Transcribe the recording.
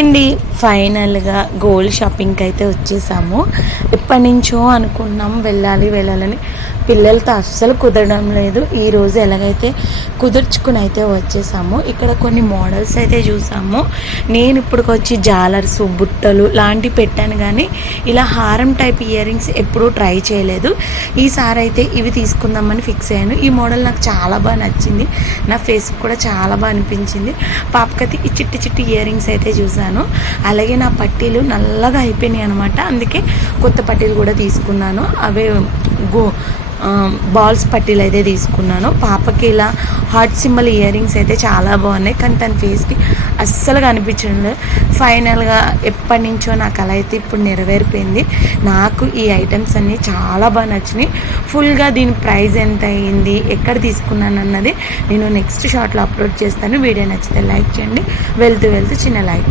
అండి ఫైనల్గా గోల్డ్ షాపింగ్కి అయితే వచ్చేసాము. ఎప్పటి నుంచో అనుకున్నాం వెళ్ళాలి వెళ్ళాలని. పిల్లలతో అస్సలు కుదరడం లేదు. ఈరోజు ఎలాగైతే కుదుర్చుకుని అయితే వచ్చేసాము ఇక్కడ కొన్ని మోడల్స్ అయితే చూసాము. నేను ఇప్పుడు వచ్చి జాలర్స్ బుట్టలు లాంటివి పెట్టాను కానీ ఇలా హారం టైప్ ఇయర్ రింగ్స్ ఎప్పుడూ ట్రై చేయలేదు. ఈసారి అయితే ఇవి తీసుకుందామని ఫిక్స్ అయ్యాను. ఈ మోడల్ నాకు చాలా బాగా నచ్చింది. నా ఫేస్ కూడా చాలా బాగా అనిపించింది. పాపకైతే ఈ చిట్టి చిట్టి ఇయర్ రింగ్స్ అయితే చూశాను అలాగే నా పట్టీలు నల్లగా అయిపోయినాయి అనమాట అందుకే కొత్త పట్టీలు కూడా తీసుకున్నాను. అవే గో బాల్స్ పట్టీలు అయితే తీసుకున్నాను. పాపకి ఇలా హార్ట్ సింబల్ ఇయర్ రింగ్స్ అయితే చాలా బాగున్నాయి. కానీ తన ఫేస్కి అస్సలు కనిపించడం లేదు ఫైనల్గా ఎప్పటి నుంచో నాకు అలా అయితే ఇప్పుడు నెరవేరిపోయింది. నాకు ఈ ఐటమ్స్ అన్నీ చాలా బాగా నచ్చినాయి. ఫుల్గా దీని ప్రైస్ ఎంత అయ్యింది ఎక్కడ తీసుకున్నాను అన్నది నేను నెక్స్ట్ షార్ట్లో అప్లోడ్ చేస్తాను. వీడియో నచ్చితే లైక్ చేయండి. వెళ్తూ వెళ్తూ చిన్న లైక్